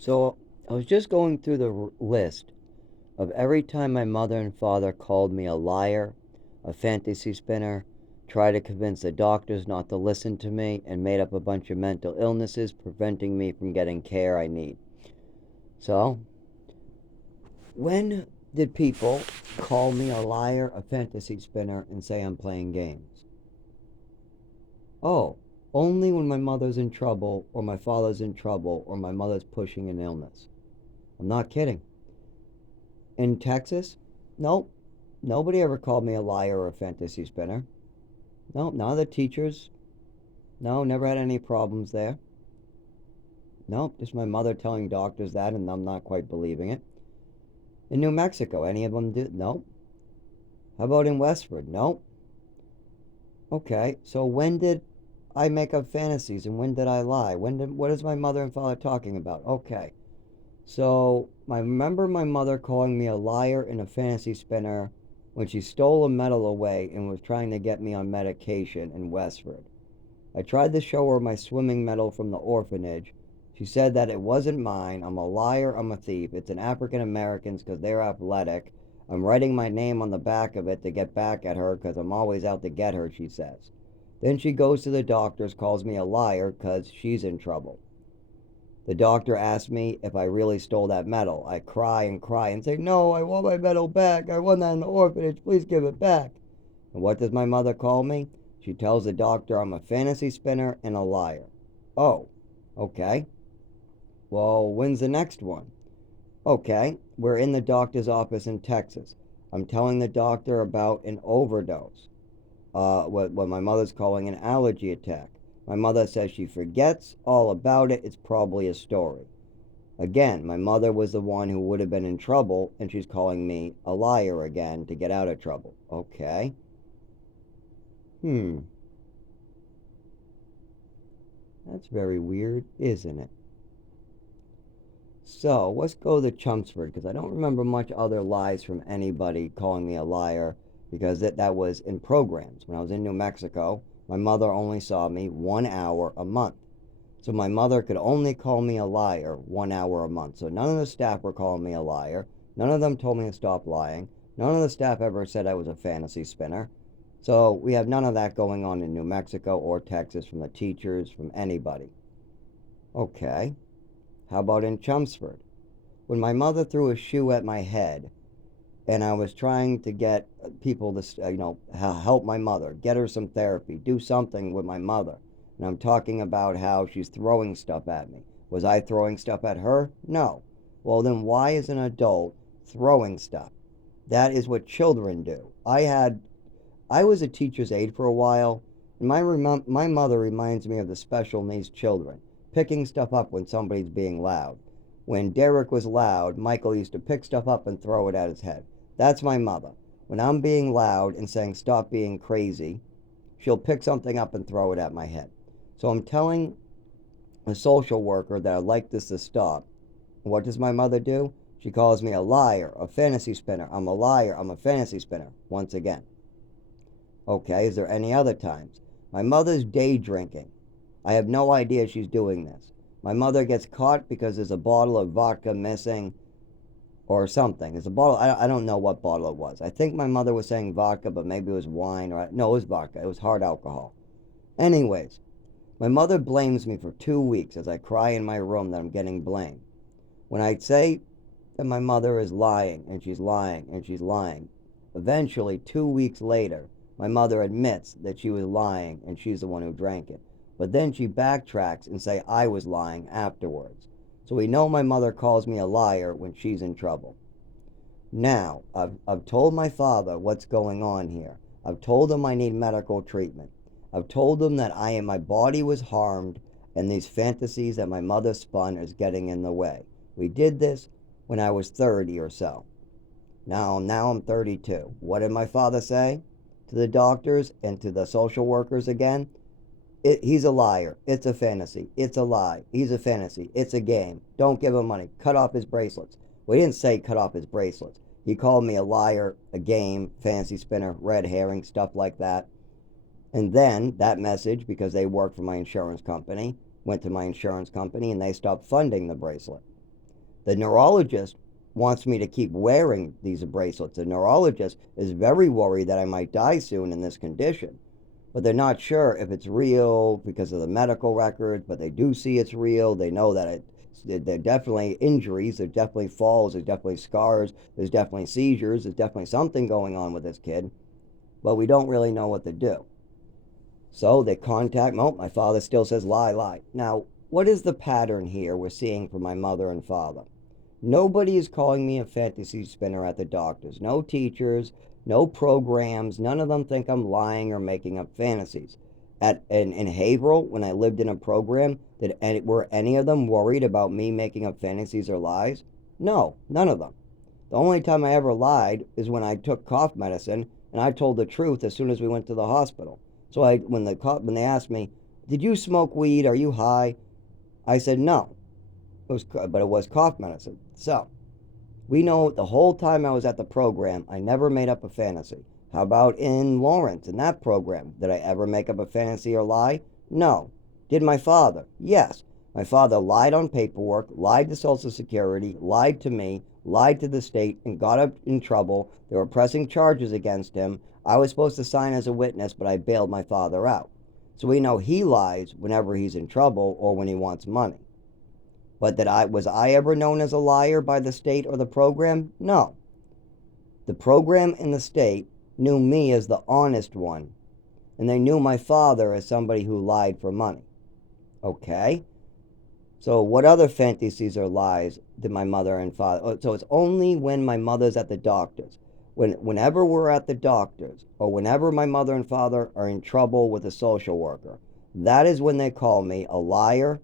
So I was just going through the list of every time my mother and father called me a liar, a fantasy spinner, tried to convince the doctors not to listen to me, and made up a bunch of mental illnesses preventing me from getting care I need. So, when did people call me a liar, a fantasy spinner, and say I'm playing games? Oh, only when my mother's in trouble, or my father's in trouble, or my mother's pushing an illness. I'm not kidding. In Texas? Nope. Nobody ever called me a liar or a fantasy spinner. No, none of the teachers. No, never had any problems there. Nope, just my mother telling doctors that and them not quite believing it. In New Mexico, any of them did? Nope. How about in Westford? Nope. Okay, so when did I make up fantasies and when did I lie? What is my mother and father talking about? Okay, so I remember my mother calling me a liar and a fantasy spinner when she stole a medal away and was trying to get me on medication in Westford. I tried to show her my swimming medal from the orphanage. She said that it wasn't mine. I'm a liar. I'm a thief. It's an African American's because they're athletic. I'm writing my name on the back of it to get back at her because I'm always out to get her, she says. Then she goes to the doctors, calls me a liar because she's in trouble. The doctor asked me if I really stole that medal. I cry and say, no, I want my medal back. I won that in the orphanage. Please give it back. And what does my mother call me? She tells the doctor I'm a fantasy spinner and a liar. Oh, okay. Well, when's the next one? Okay, we're in the doctor's office in Texas. I'm telling the doctor about an overdose, what my mother's calling an allergy attack. My mother says she forgets all about it. It's probably a story. Again, my mother was the one who would have been in trouble, and she's calling me a liar again to get out of trouble. Okay. Hmm. That's very weird, isn't it? So let's go to Chelmsford because I don't remember much other lies from anybody calling me a liar because that was in programs. When I was in New Mexico, my mother only saw me 1 hour a month. So my mother could only call me a liar 1 hour a month. So none of the staff were calling me a liar. None of them told me to stop lying. None of the staff ever said I was a fantasy spinner. So we have none of that going on in New Mexico or Texas from the teachers, from anybody. Okay. How about in Chelmsford? When my mother threw a shoe at my head and I was trying to get people to, help my mother, get her some therapy, do something with my mother. And I'm talking about how she's throwing stuff at me. Was I throwing stuff at her? No. Well, then why is an adult throwing stuff? That is what children do. I was a teacher's aide for a while, and my mother reminds me of the special needs children, picking stuff up when somebody's being loud. When Derek was loud, Michael used to pick stuff up and throw it at his head. That's my mother. When I'm being loud and saying stop being crazy, she'll pick something up and throw it at my head. So I'm telling a social worker that I'd like this to stop. What does my mother do? She calls me a liar, a fantasy spinner. I'm a liar. I'm a fantasy spinner. Once again. Okay, is there any other times? My mother's day drinking. I have no idea she's doing this. My mother gets caught because there's a bottle of vodka missing or something. There's a bottle, I don't know what bottle it was. I think my mother was saying vodka, but maybe it was wine or, no, it was vodka. It was hard alcohol. Anyways, my mother blames me for 2 weeks as I cry in my room that I'm getting blamed. When I say that my mother is lying and she's lying and she's lying, eventually 2 weeks later, my mother admits that she was lying and she's the one who drank it. But then she backtracks and say I was lying afterwards. So we know my mother calls me a liar when she's in trouble. Now, I've told my father what's going on here. I've told him I need medical treatment. I've told him that my body was harmed and these fantasies that my mother spun is getting in the way. We did this when I was 30 or so. Now I'm 32. What did my father say to the doctors and to the social workers again? He's a liar. It's a fantasy. It's a lie. He's a fantasy. It's a game. Don't give him money. Cut off his bracelets. Well, he didn't say cut off his bracelets. He called me a liar, a game, fantasy spinner, red herring, stuff like that. And then that message, because they work for my insurance company, went to my insurance company and they stopped funding the bracelet. The neurologist wants me to keep wearing these bracelets. The neurologist is very worried that I might die soon in this condition, but they're not sure if it's real because of the medical records, but they do see it's real. They know that there are definitely injuries, there's definitely falls, there's definitely scars, there's definitely seizures, there's definitely something going on with this kid, but we don't really know what to do. So they contact, oh, my father still says lie, lie. Now, what is the pattern here we're seeing from my mother and father? Nobody is calling me a fantasy spinner at the doctors. No teachers, no programs. None of them think I'm lying or making up fantasies. In Haverhill, when I lived in a program, were any of them worried about me making up fantasies or lies? No, none of them. The only time I ever lied is when I took cough medicine, and I told the truth as soon as we went to the hospital. So when they asked me, "Did you smoke weed? Are you high?" I said no. But it was cough medicine. So we know the whole time I was at the program, I never made up a fantasy. How about in Lawrence, in that program? Did I ever make up a fantasy or lie? No. Did my father? Yes. My father lied on paperwork, lied to Social Security, lied to me, lied to the state, and got up in trouble. They were pressing charges against him. I was supposed to sign as a witness, but I bailed my father out. So we know he lies whenever he's in trouble or when he wants money. But was I ever known as a liar by the state or the program? No. The program and the state knew me as the honest one, and they knew my father as somebody who lied for money. Okay? So what other fantasies or lies did my mother and father? So it's only when my mother's at the doctor's. Whenever we're at the doctor's, or whenever my mother and father are in trouble with a social worker, that is when they call me a liar,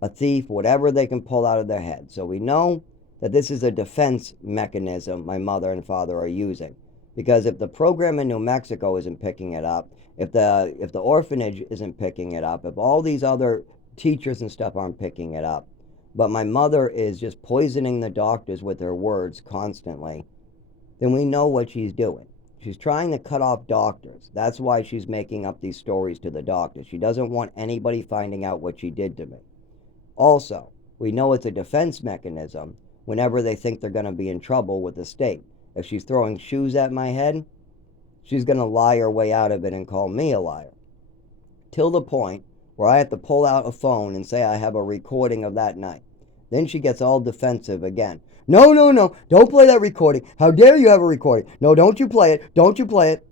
a thief, whatever they can pull out of their head. So we know that this is a defense mechanism my mother and father are using. Because if the program in New Mexico isn't picking it up, if the orphanage isn't picking it up, if all these other teachers and stuff aren't picking it up, but my mother is just poisoning the doctors with her words constantly, then we know what she's doing. She's trying to cut off doctors. That's why she's making up these stories to the doctors. She doesn't want anybody finding out what she did to me. Also, we know it's a defense mechanism whenever they think they're going to be in trouble with the state. If she's throwing shoes at my head, she's going to lie her way out of it and call me a liar. Till the point where I have to pull out a phone and say I have a recording of that night. Then she gets all defensive again. No, no, no, don't play that recording. How dare you have a recording? No, don't you play it. Don't you play it.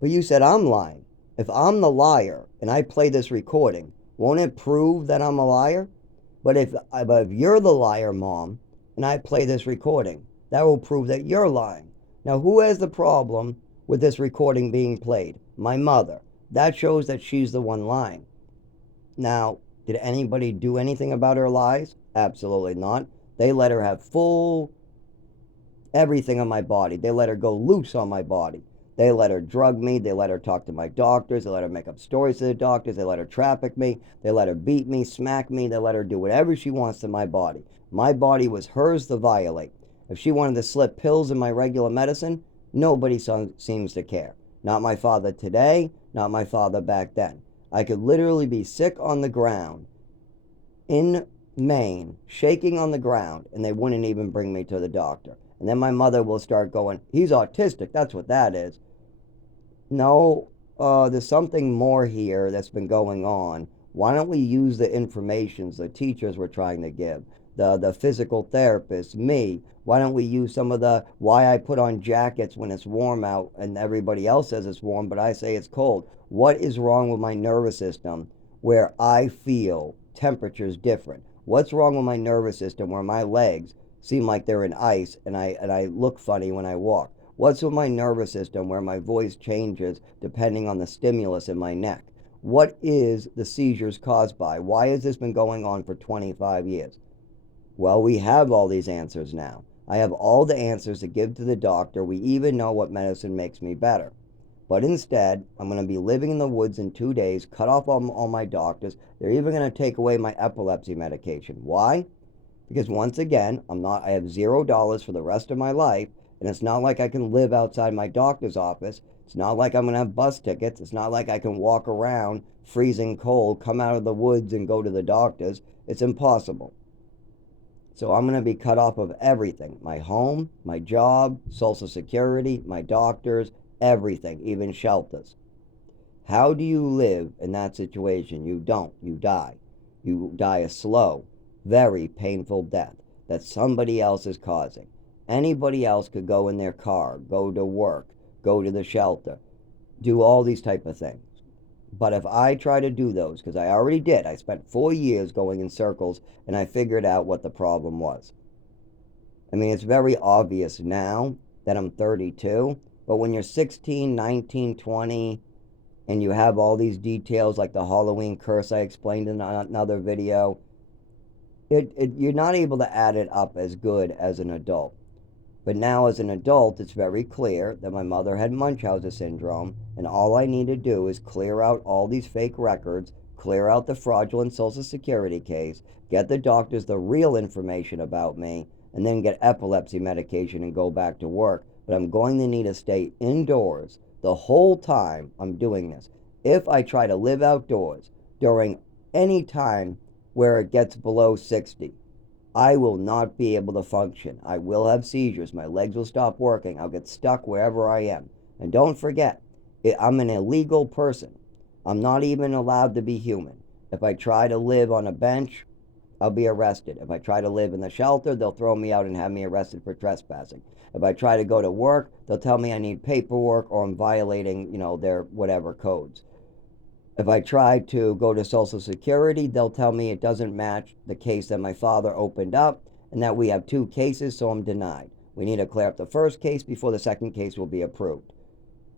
But you said I'm lying. If I'm the liar and I play this recording, won't it prove that I'm a liar? But if you're the liar, Mom, and I play this recording, that will prove that you're lying. Now, who has the problem with this recording being played? My mother. That shows that she's the one lying. Now, did anybody do anything about her lies? Absolutely not. They let her have full everything on my body. They let her go loose on my body. They let her drug me. They let her talk to my doctors. They let her make up stories to the doctors. They let her traffic me. They let her beat me, smack me. They let her do whatever she wants to my body. My body was hers to violate. If she wanted to slip pills in my regular medicine, nobody seems to care. Not my father today, not my father back then. I could literally be sick on the ground in Maine, shaking on the ground, and they wouldn't even bring me to the doctor. And then my mother will start going, he's autistic. That's what that is. No, there's something more here that's been going on. Why don't we use the information the teachers were trying to give, the physical therapist, me? Why don't we use some of the why I put on jackets when it's warm out and everybody else says it's warm, but I say it's cold? What is wrong with my nervous system where I feel temperatures different? What's wrong with my nervous system where my legs seem like they're in ice and I look funny when I walk? What's with my nervous system where my voice changes depending on the stimulus in my neck? What is the seizures caused by? Why has this been going on for 25 years? Well, we have all these answers now. I have all the answers to give to the doctor. We even know what medicine makes me better. But instead, I'm going to be living in the woods in 2 days, cut off all my doctors. They're even going to take away my epilepsy medication. Why? Because once again, I have $0 for the rest of my life, and it's not like I can live outside my doctor's office. It's not like I'm going to have bus tickets. It's not like I can walk around freezing cold, come out of the woods and go to the doctor's. It's impossible. So I'm going to be cut off of everything: my home, my job, Social Security, my doctors, everything, even shelters. How do you live in that situation? You don't. You die. You die a slow, very painful death that somebody else is causing. Anybody else could go in their car, go to work, go to the shelter, do all these type of things. But if I try to do those, because I already did, I spent 4 years going in circles and I figured out what the problem was. I mean, it's very obvious now that I'm 32, but when you're 16, 19, 20, and you have all these details like the Halloween curse I explained in another video, you're not able to add it up as good as an adult. But now as an adult, it's very clear that my mother had Munchausen syndrome, and all I need to do is clear out all these fake records, clear out the fraudulent Social Security case, get the doctors the real information about me, and then get epilepsy medication and go back to work. But I'm going to need to stay indoors the whole time I'm doing this. If I try to live outdoors during any time where it gets below 60, I will not be able to function. I will have seizures. My legs will stop working. I'll get stuck wherever I am. And don't forget, I'm an illegal person. I'm not even allowed to be human. If I try to live on a bench, I'll be arrested. If I try to live in the shelter, they'll throw me out and have me arrested for trespassing. If I try to go to work, they'll tell me I need paperwork or I'm violating, their whatever codes. If I try to go to Social Security, they'll tell me it doesn't match the case that my father opened up and that we have two cases, so I'm denied. We need to clear up the first case before the second case will be approved.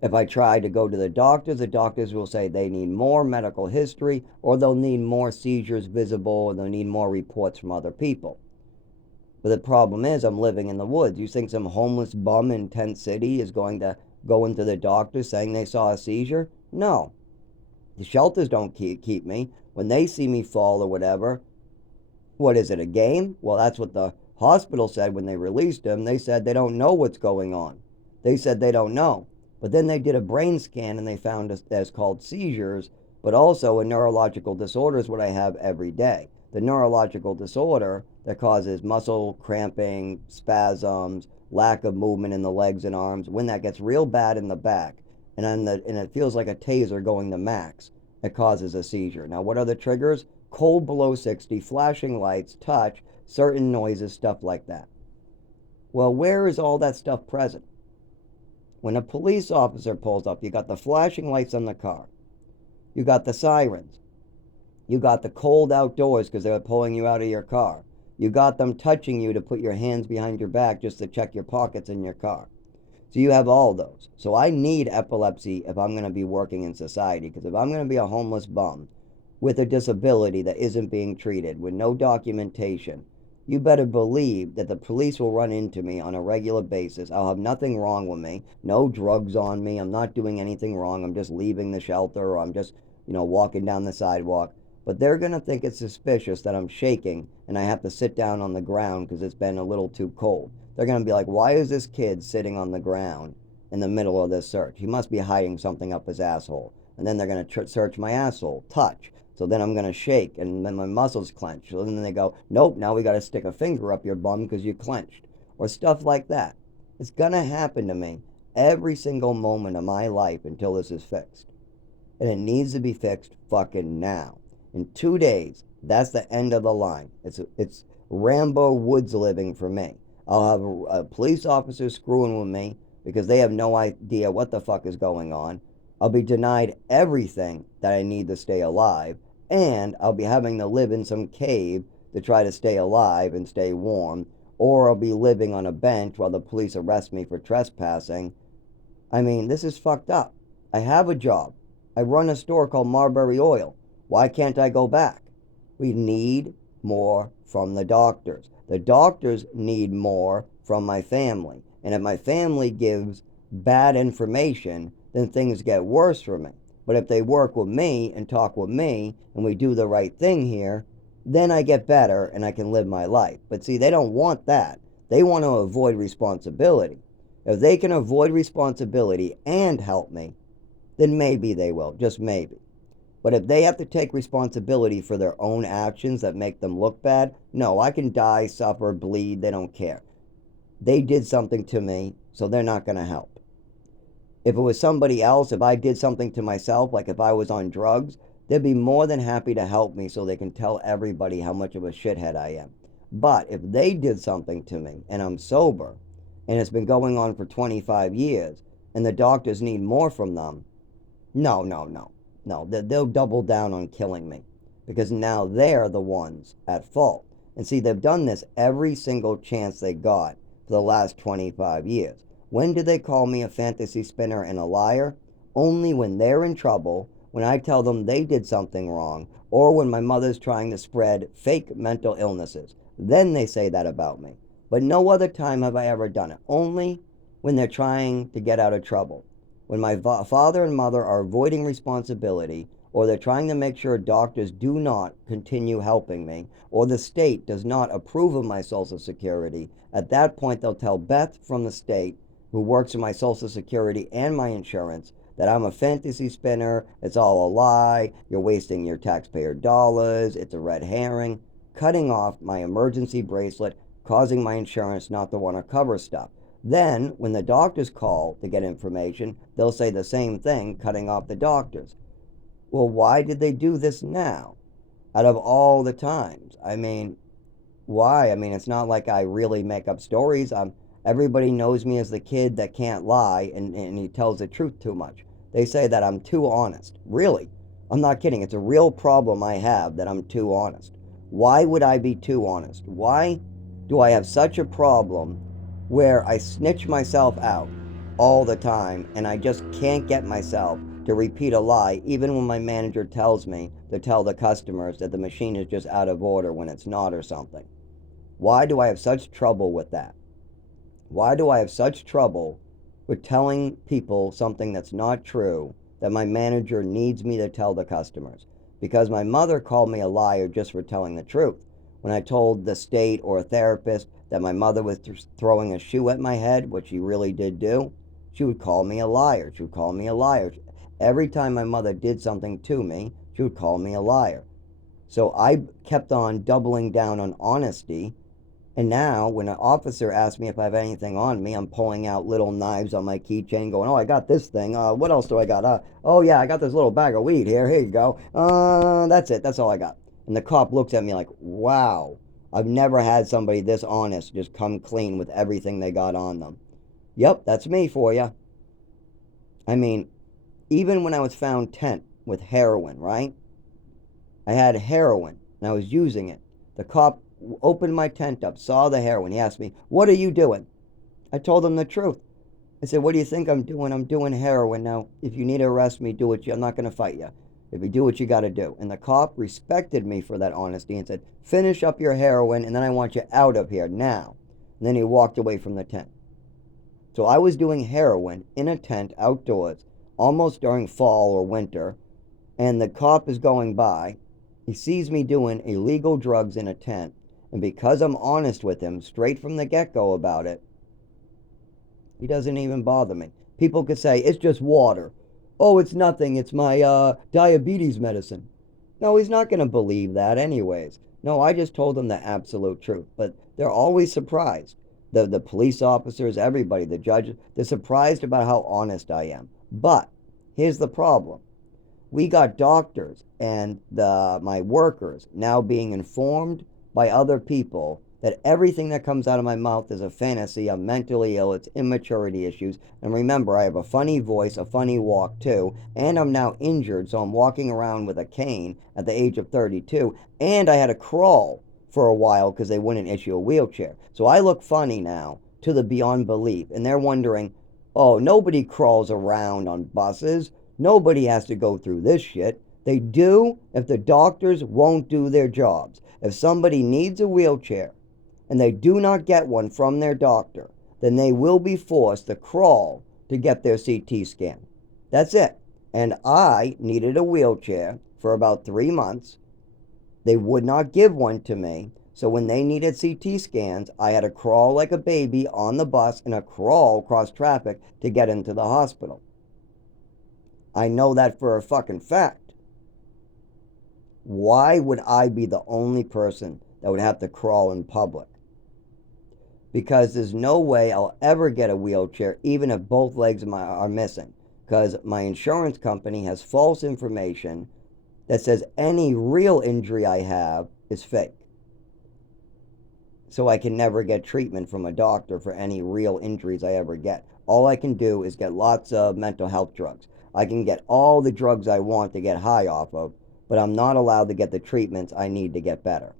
If I try to go to the doctors will say they need more medical history or they'll need more seizures visible or they'll need more reports from other people. But the problem is I'm living in the woods. You think some homeless bum in Tent City is going to go into the doctor saying they saw a seizure? No. The shelters don't keep me. When they see me fall or whatever, what is it, a game? Well, that's what the hospital said when they released him. They said they don't know what's going on. They said they don't know. But then they did a brain scan and they found that's called seizures, but also a neurological disorder is what I have every day. The neurological disorder that causes muscle cramping, spasms, lack of movement in the legs and arms, when that gets real bad in the back, and it feels like a taser going to max, it causes a seizure. Now, what are the triggers? Cold below 60, flashing lights, touch, certain noises, stuff like that. Well, where is all that stuff present? When a police officer pulls up, you got the flashing lights on the car. You got the sirens. You got the cold outdoors because they were pulling you out of your car. You got them touching you to put your hands behind your back just to check your pockets in your car. So you have all those. So I need epilepsy if I'm going to be working in society, because if I'm going to be a homeless bum with a disability that isn't being treated, with no documentation, you better believe that the police will run into me on a regular basis. I'll have nothing wrong with me, no drugs on me, I'm not doing anything wrong, I'm just leaving the shelter or I'm just, walking down the sidewalk. But they're going to think it's suspicious that I'm shaking and I have to sit down on the ground because it's been a little too cold. They're going to be like, why is this kid sitting on the ground in the middle of this search? He must be hiding something up his asshole. And then they're going to search my asshole, touch. So then I'm going to shake and then my muscles clench. So then they go, nope, now we got to stick a finger up your bum because you clenched. Or stuff like that. It's going to happen to me every single moment of my life until this is fixed. And it needs to be fixed fucking now. In 2 days, that's the end of the line. It's Rambo Woods living for me. I'll have a police officer screwing with me because they have no idea what the fuck is going on. I'll be denied everything that I need to stay alive, and I'll be having to live in some cave to try to stay alive and stay warm, or I'll be living on a bench while the police arrest me for trespassing. I mean, this is fucked up. I have a job. I run a store called Marbury Oil. Why can't I go back? We need more from the doctors. The doctors need more from my family. And if my family gives bad information, then things get worse for me. But if they work with me and talk with me and we do the right thing here, then I get better and I can live my life. But see, they don't want that. They want to avoid responsibility. If they can avoid responsibility and help me, then maybe they will, just maybe. But if they have to take responsibility for their own actions that make them look bad, no, I can die, suffer, bleed, they don't care. They did something to me, so they're not going to help. If it was somebody else, if I did something to myself, like if I was on drugs, they'd be more than happy to help me so they can tell everybody how much of a shithead I am. But if they did something to me and I'm sober and it's been going on for 25 years and the doctors need more from them, no, no, no, no. They'll double down on killing me because now they're the ones at fault. And see, they've done this every single chance they got for the last 25 years. When do they call me a fantasy spinner and a liar? Only when they're in trouble, when I tell them they did something wrong, or when my mother's trying to spread fake mental illnesses. Then they say that about me. But no other time have I ever done it. Only when they're trying to get out of trouble. When my father and mother are avoiding responsibility, or they're trying to make sure doctors do not continue helping me, or the state does not approve of my Social Security, at that point they'll tell Beth from the state, who works in my Social Security and my insurance, that I'm a fantasy spinner, it's all a lie, you're wasting your taxpayer dollars, it's a red herring, cutting off my emergency bracelet, causing my insurance not to want to cover stuff. Then, when the doctors call to get information, they'll say the same thing, cutting off the doctors. Well, why did they do this now? Out of all the times. I mean, why? I mean, it's not like I really make up stories. Everybody knows me as the kid that can't lie and he tells the truth too much. They say that I'm too honest. Really? I'm not kidding. It's a real problem I have that I'm too honest. Why would I be too honest? Why do I have such a problem where I snitch myself out all the time and I just can't get myself to repeat a lie even when my manager tells me to tell the customers that the machine is just out of order when it's not or something? Why do I have such trouble with that? Why do I have such trouble with telling people something that's not true that my manager needs me to tell the customers? Because my mother called me a liar just for telling the truth. When I told the state or a therapist that my mother was throwing a shoe at my head, which she really did do, she would call me a liar. She would call me a liar. Every time my mother did something to me, she would call me a liar. So I kept on doubling down on honesty. And now, when an officer asks me if I have anything on me, I'm pulling out little knives on my keychain going, oh, I got this thing. What else do I got? Oh, yeah, I got this little bag of weed here. Here you go. That's it. That's all I got. And the cop looks at me like, wow, I've never had somebody this honest just come clean with everything they got on them. Yep, that's me for you. I mean, even when I was found tent with heroin, right? I had heroin and I was using it. The cop opened my tent up, saw the heroin. He asked me, what are you doing? I told him the truth. I said, what do you think I'm doing? I'm doing heroin. Now, if you need to arrest me, do it. I'm not going to fight you. If you do what you got to do. And the cop respected me for that honesty and said, finish up your heroin and then I want you out of here now. And then he walked away from the tent. So I was doing heroin in a tent outdoors, almost during fall or winter, and the cop is going by. He sees me doing illegal drugs in a tent, and because I'm honest with him straight from the get-go about it, he doesn't even bother me. People could say, it's just water. Oh, it's nothing. It's my diabetes medicine. No, he's not going to believe that anyways. No, I just told him the absolute truth. But they're always surprised. The police officers, everybody, the judges, they're surprised about how honest I am. But here's the problem. We got doctors and my workers now being informed by other people that everything that comes out of my mouth is a fantasy. I'm mentally ill. It's immaturity issues. And remember, I have a funny voice, a funny walk too. And I'm now injured, so I'm walking around with a cane at the age of 32. And I had to crawl for a while because they wouldn't issue a wheelchair. So I look funny now to the beyond belief. And they're wondering, oh, nobody crawls around on buses. Nobody has to go through this shit. They do if the doctors won't do their jobs. If somebody needs a wheelchair and they do not get one from their doctor, then they will be forced to crawl to get their CT scan. That's it. And I needed a wheelchair for about 3 months. They would not give one to me. So when they needed CT scans, I had to crawl like a baby on the bus and a crawl across traffic to get into the hospital. I know that for a fucking fact. Why would I be the only person that would have to crawl in public? Because there's no way I'll ever get a wheelchair, even if both legs are missing, because my insurance company has false information that says any real injury I have is fake. So I can never get treatment from a doctor for any real injuries I ever get. All I can do is get lots of mental health drugs. I can get all the drugs I want to get high off of, but I'm not allowed to get the treatments I need to get better.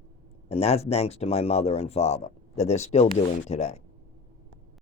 And that's thanks to my mother and father that they're still doing today.